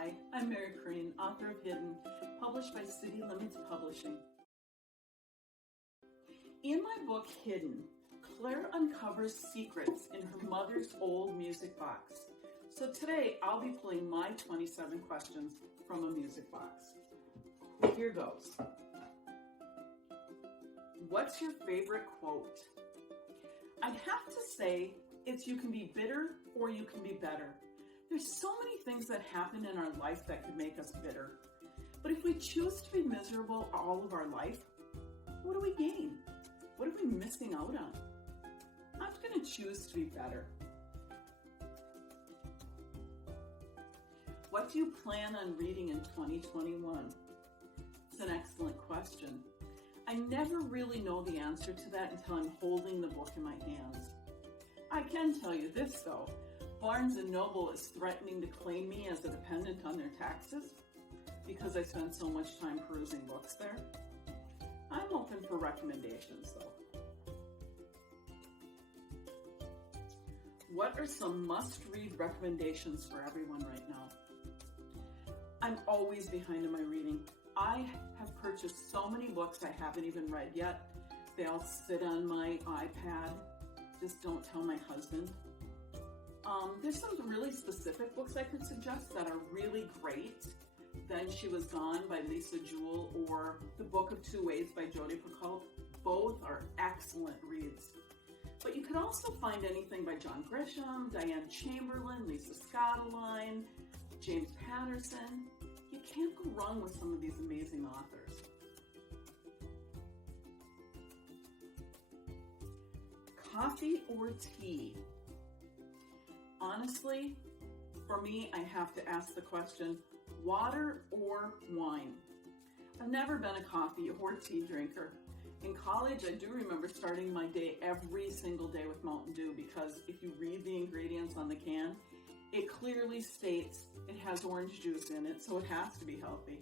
Hi, I'm Mary Perrine, author of Hidden, published by City Limits Publishing. In my book, Hidden, Claire uncovers secrets in her mother's old music box. So today, I'll be pulling my 27 questions from a music box. Here goes. What's your favorite quote? I'd have to say it's you can be bitter or you can be better. There's so many things that happen in our life that could make us bitter. But if we choose to be miserable all of our life, what do we gain? What are we missing out on? I'm going to choose to be better. What do you plan on reading in 2021? It's an excellent question. I never really know the answer to that until I'm holding the book in my hands. I can tell you this though, Barnes & Noble is threatening to claim me as a dependent on their taxes because I spend so much time perusing books there. I'm open for recommendations though. What are some must-read recommendations for everyone right now? I'm always behind in my reading. I have purchased so many books I haven't even read yet. They all sit on my iPad. Just don't tell my husband. There's some really specific books I could suggest that are really great. Then She Was Gone by Lisa Jewell or The Book of Two Ways by Jodi Picoult. Both are excellent reads. But you could also find anything by John Grisham, Diane Chamberlain, Lisa Scatterline, James Patterson. You can't go wrong with some of these amazing authors. Coffee or tea? Honestly, for me, I have to ask the question, water or wine? I've never been a coffee or tea drinker. In college, I do remember starting my day every single day with Mountain Dew because if you read the ingredients on the can, it clearly states it has orange juice in it, so it has to be healthy.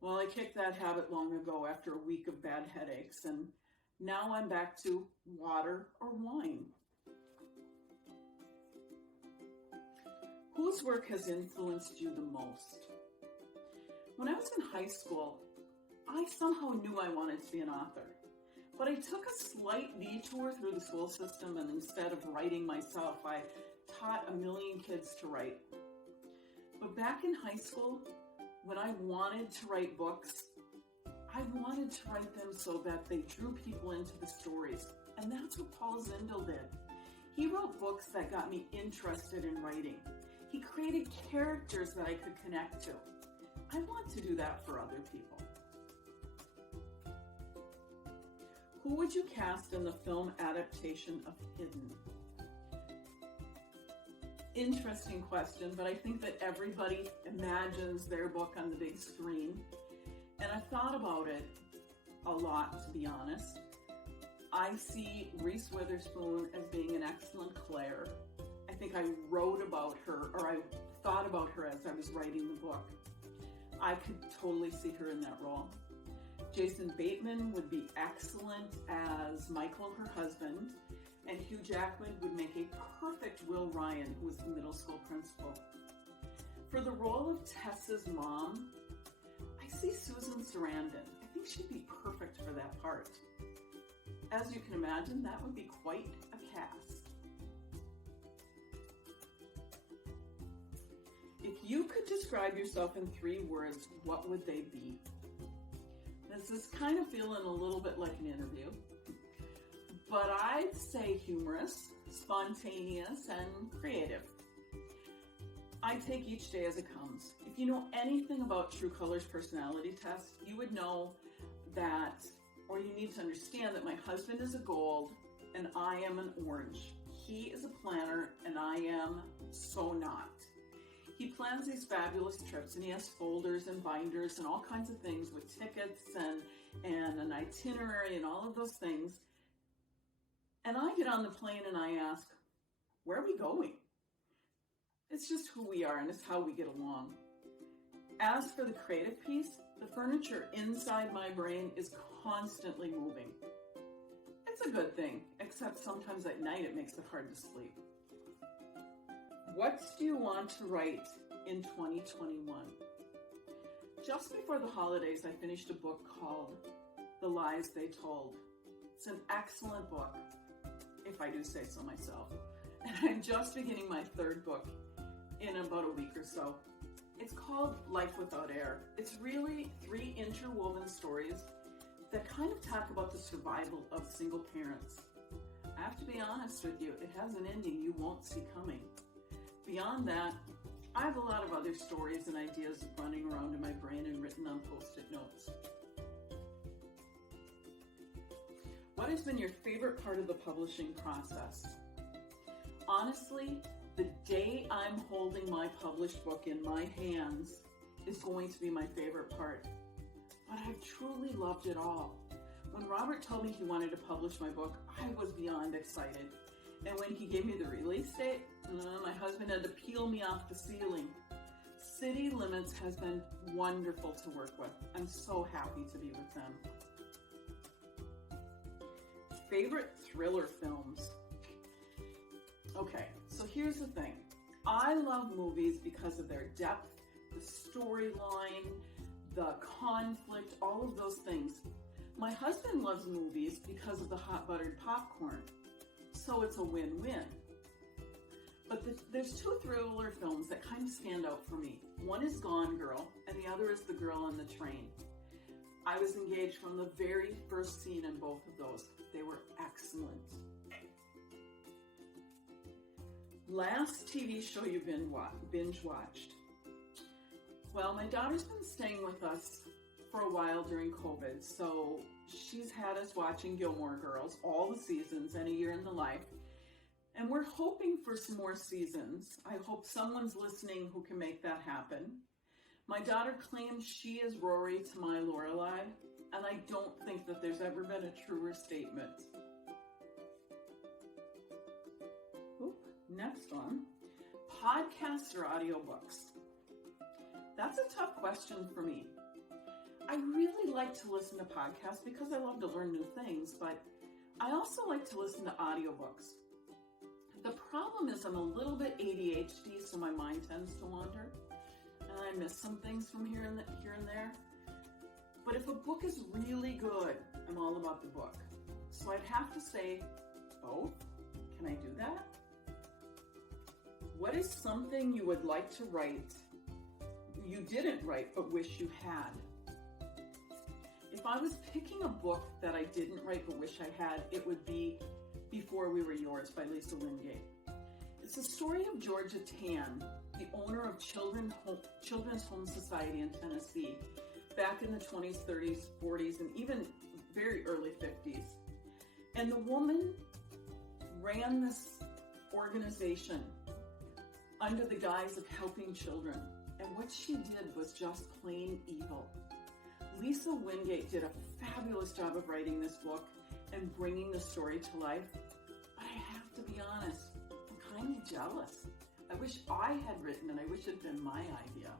Well, I kicked that habit long ago after a week of bad headaches, and now I'm back to water or wine. Whose work has influenced you the most? When I was in high school, I somehow knew I wanted to be an author, but I took a slight detour through the school system, and instead of writing myself, I taught a million kids to write. But back in high school, when I wanted to write books, I wanted to write them so that they drew people into the stories. And that's what Paul Zindel did. He wrote books that got me interested in writing. He created characters that I could connect to. I want to do that for other people. Who would you cast in the film adaptation of Hidden? Interesting question, but I think that everybody imagines their book on the big screen. And I've thought about it a lot, to be honest. I see Reese Witherspoon as being an excellent Claire. I think I wrote about her, or I thought about her as I was writing the book. I could totally see her in that role. Jason Bateman would be excellent as Michael, her husband, and Hugh Jackman would make a perfect Will Ryan, who was the middle school principal. For the role of Tessa's mom, I see Susan Sarandon. I think she'd be perfect for that part. As you can imagine, that would be quite a cast. If you could describe yourself in 3 words, what would they be? This is kind of feeling a little bit like an interview, but I'd say humorous, spontaneous, and creative. I take each day as it comes. If you know anything about True Colors personality test, you would know that, or you need to understand that my husband is a gold and I am an orange. He is a planner and I am so not. He plans these fabulous trips and he has folders and binders and all kinds of things with tickets and an itinerary and all of those things. And I get on the plane and I ask, where are we going? It's just who we are and it's how we get along. As for the creative piece, the furniture inside my brain is constantly moving. It's a good thing, except sometimes at night it makes it hard to sleep. What do you want to write in 2021. Just before the holidays, I finished a book called The Lies They Told. It's an excellent book, if I do say so myself. And I'm just beginning my third book in about a week or so. It's called Life Without Air. It's really 3 interwoven stories that kind of talk about the survival of single parents. I have to be honest with you, it has an ending you won't see coming. Beyond that, I have a lot of other stories and ideas running around in my brain and written on Post-it notes. What has been your favorite part of the publishing process? Honestly, the day I'm holding my published book in my hands is going to be my favorite part. But I've truly loved it all. When Robert told me he wanted to publish my book, I was beyond excited. And when he gave me the release date, my husband had to peel me off the ceiling. City Limits has been wonderful to work with. I'm so happy to be with them. Favorite thriller films? Okay, so here's the thing. I love movies because of their depth, the storyline, the conflict, all of those things. My husband loves movies because of the hot buttered popcorn. So it's a win-win. But there's 2 thriller films that kind of stand out for me. One is Gone Girl, and the other is The Girl on the Train. I was engaged from the very first scene in both of those. They were excellent. Last TV show you've binge watched? Well, my daughter's been staying with us for a while during COVID, so she's had us watching Gilmore Girls, all the seasons, and A Year in the Life. And we're hoping for some more seasons. I hope someone's listening who can make that happen. My daughter claims she is Rory to my Lorelai, and I don't think that there's ever been a truer statement. Next one, podcasts or audiobooks? That's a tough question for me. I really like to listen to podcasts because I love to learn new things, but I also like to listen to audiobooks. The problem is I'm a little bit ADHD, so my mind tends to wander, and I miss some things from here and there. But if a book is really good, I'm all about the book. So I'd have to say both. Can I do that? What is something you would like to write, you didn't write, but wish you had? If I was picking a book that I didn't write but wish I had, it would be Before We Were Yours by Lisa Wingate. It's the story of Georgia Tann, the owner of Children's Home Society in Tennessee, back in the 20s, 30s, 40s, and even very early 50s. And the woman ran this organization under the guise of helping children. And what she did was just plain evil. Lisa Wingate did a fabulous job of writing this book and bringing the story to life. But I have to be honest, I'm kind of jealous. I wish I had written it. I wish it had been my idea.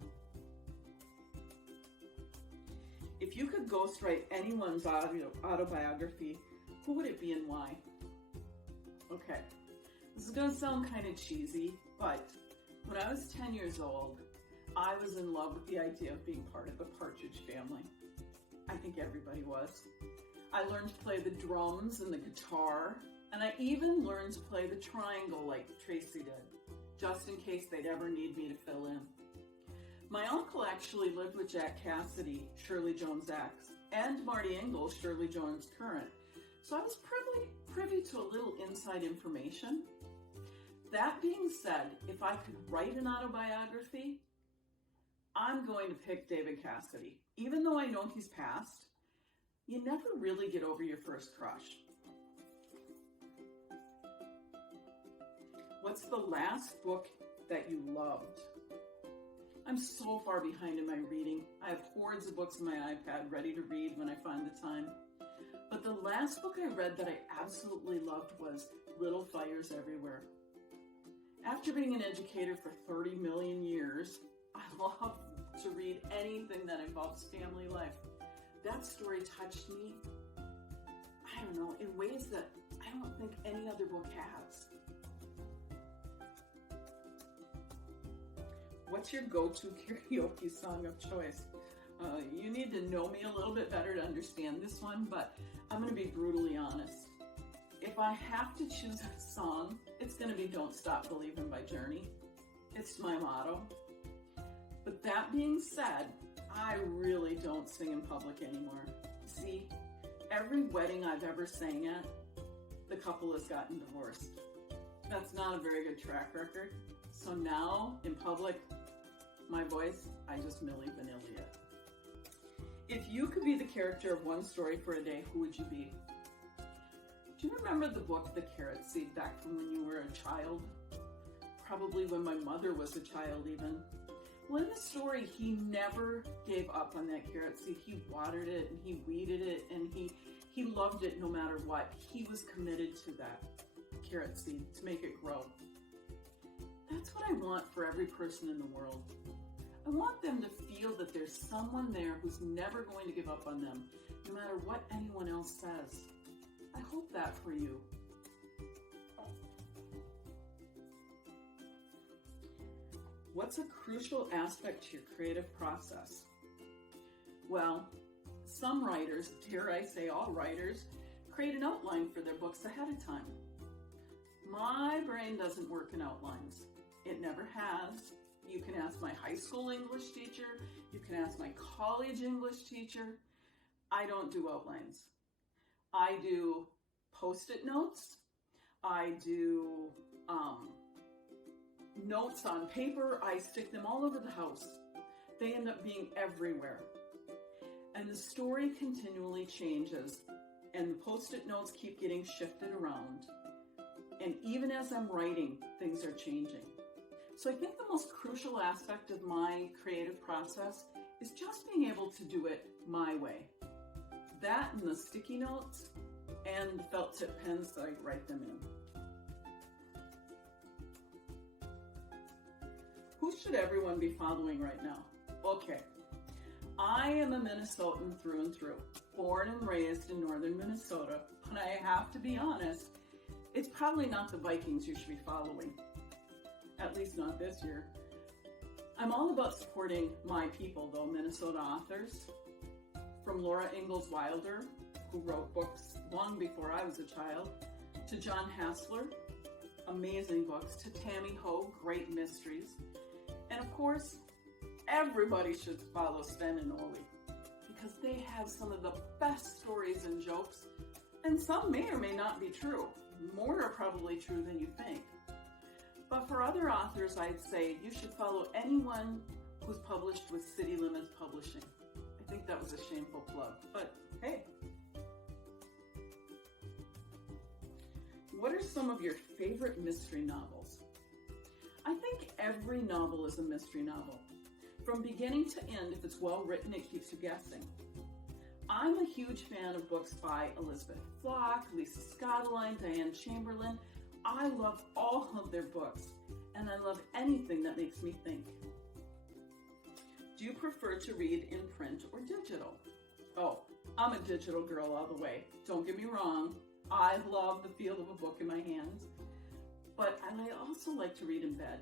If you could ghostwrite anyone's autobiography, who would it be and why? Okay, this is going to sound kind of cheesy, but when I was 10 years old, I was in love with the idea of being part of the Partridge Family. I think everybody was. I learned to play the drums and the guitar, and I even learned to play the triangle like Tracy did, just in case they'd ever need me to fill in. My uncle actually lived with Jack Cassidy, Shirley Jones' ex, and Marty Engel, Shirley Jones' current, so I was privy to a little inside information. That being said, if I could write an autobiography, I'm going to pick David Cassidy. Even though I know he's passed, you never really get over your first crush. What's the last book that you loved? I'm so far behind in my reading. I have hordes of books on my iPad ready to read when I find the time. But the last book I read that I absolutely loved was Little Fires Everywhere. After being an educator for 30 million years, I love to read anything that involves family life. That story touched me, I don't know, in ways that I don't think any other book has. What's your go-to karaoke song of choice? You need to know me a little bit better to understand this one, but I'm going to be brutally honest. If I have to choose a song, it's going to be Don't Stop Believin' by Journey. It's my motto. But that being said, I really don't sing in public anymore. See, every wedding I've ever sang at, the couple has gotten divorced. That's not a very good track record. So now, in public, my voice, I just Milli Vanilli it. If you could be the character of one story for a day, who would you be? Do you remember the book, The Carrot Seed, back from when you were a child? Probably when my mother was a child even. Well, in the story, he never gave up on that carrot seed. He watered it and he weeded it and he loved it no matter what. He was committed to that carrot seed to make it grow. That's what I want for every person in the world. I want them to feel that there's someone there who's never going to give up on them, no matter what anyone else says. I hope that for you. What's a crucial aspect to your creative process? Well, some writers, dare I say all writers, create an outline for their books ahead of time. My brain doesn't work in outlines. It never has. You can ask my high school English teacher. You can ask my college English teacher. I don't do outlines. I do Post-it notes. I do notes on paper. I stick them all over the house. They end up being everywhere. And the story continually changes, and the Post-it notes keep getting shifted around. And even as I'm writing, things are changing. So I think the most crucial aspect of my creative process is just being able to do it my way. That and the sticky notes and the felt tip pens that I write them in. Who should everyone be following right now? Okay, I am a Minnesotan through and through, born and raised in northern Minnesota, but I have to be honest, it's probably not the Vikings you should be following, at least not this year. I'm all about supporting my people though, Minnesota authors, from Laura Ingalls Wilder, who wrote books long before I was a child, to John Hassler, amazing books, to Tammy Ho, great mysteries, and of course, everybody should follow Sven and Ole because they have some of the best stories and jokes, and some may or may not be true. More are probably true than you think. But for other authors, I'd say you should follow anyone who's published with City Limits Publishing. I think that was a shameful plug, but hey. What are some of your favorite mystery novels? I think every novel is a mystery novel. From beginning to end, if it's well written, it keeps you guessing. I'm a huge fan of books by Elizabeth Flock, Lisa Scottoline, Diane Chamberlain. I love all of their books, and I love anything that makes me think. Do you prefer to read in print or digital? Oh, I'm a digital girl all the way. Don't get me wrong. I love the feel of a book in my hands, but I also like to read in bed.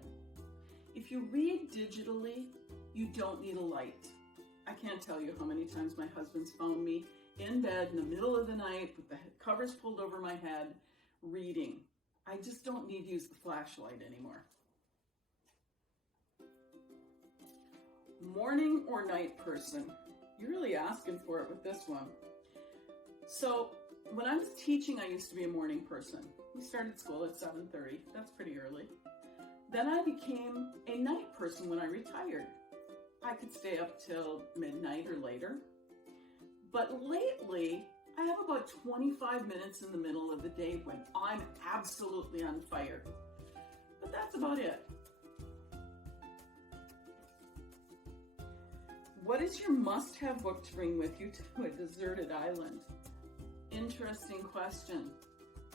If you read digitally, you don't need a light. I can't tell you how many times my husband's found me in bed in the middle of the night with the covers pulled over my head, reading. I just don't need to use the flashlight anymore. Morning or night person? You're really asking for it with this one. So when I was teaching, I used to be a morning person. We started school at 7:30. That's pretty early. Then I became a night person when I retired. I could stay up till midnight or later. But lately, I have about 25 minutes in the middle of the day when I'm absolutely on fire. But that's about it. What is your must-have book to bring with you to a deserted island? Interesting question.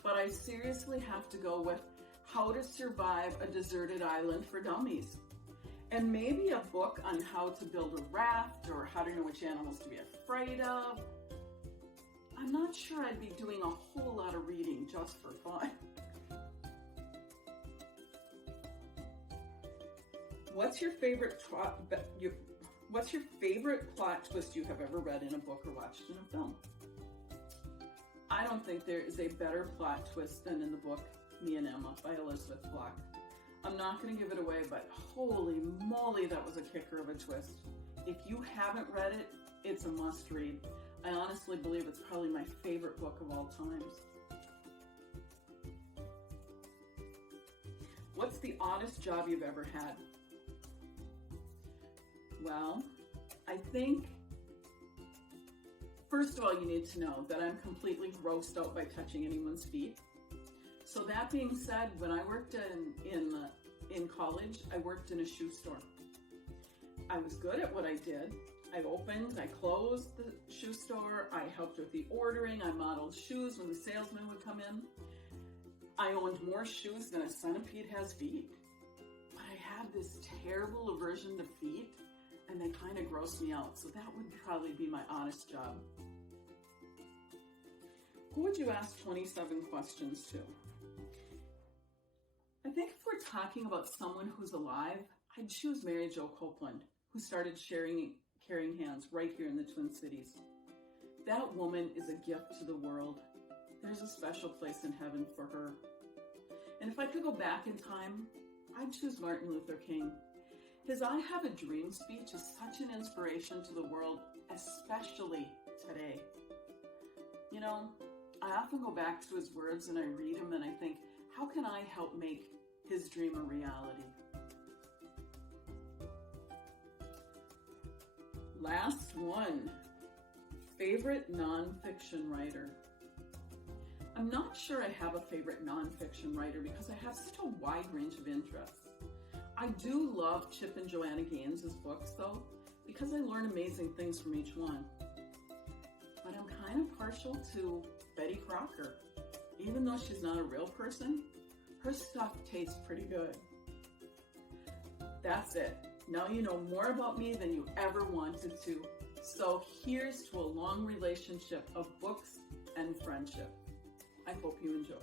But I seriously have to go with How to Survive a Deserted Island for Dummies. And maybe a book on how to build a raft or how to know which animals to be afraid of. I'm not sure I'd be doing a whole lot of reading just for fun. What's your favorite plot twist you have ever read in a book or watched in a film? I don't think there is a better plot twist than in the book Me and Emma by Elizabeth Block. I'm not going to give it away, but holy moly, that was a kicker of a twist. If you haven't read it, it's a must read. I honestly believe it's probably my favorite book of all times. What's the oddest job you've ever had? Well, I think, first of all, you need to know that I'm completely grossed out by touching anyone's feet. So that being said, when I worked in college, I worked in a shoe store. I was good at what I did. I opened, I closed the shoe store, I helped with the ordering, I modeled shoes when the salesman would come in. I owned more shoes than a centipede has feet. But I had this terrible aversion to feet, and they kind of grossed me out. So that would probably be my honest job. Who would you ask 27 questions to? I think if we're talking about someone who's alive, I'd choose Mary Jo Copeland, who started Carrying Hands right here in the Twin Cities. That woman is a gift to the world. There's a special place in heaven for her. And if I could go back in time, I'd choose Martin Luther King. His I Have a Dream speech is such an inspiration to the world, especially today. You know, I often go back to his words and I read them and I think, how can I help make his dream a reality? Last one. Favorite nonfiction writer? I'm not sure I have a favorite nonfiction writer because I have such a wide range of interests. I do love Chip and Joanna Gaines' books though, because I learn amazing things from each one. But I'm kind of partial to Betty Crocker. Even though she's not a real person, her stuff tastes pretty good. That's it. Now you know more about me than you ever wanted to. So here's to a long relationship of books and friendship. I hope you enjoy.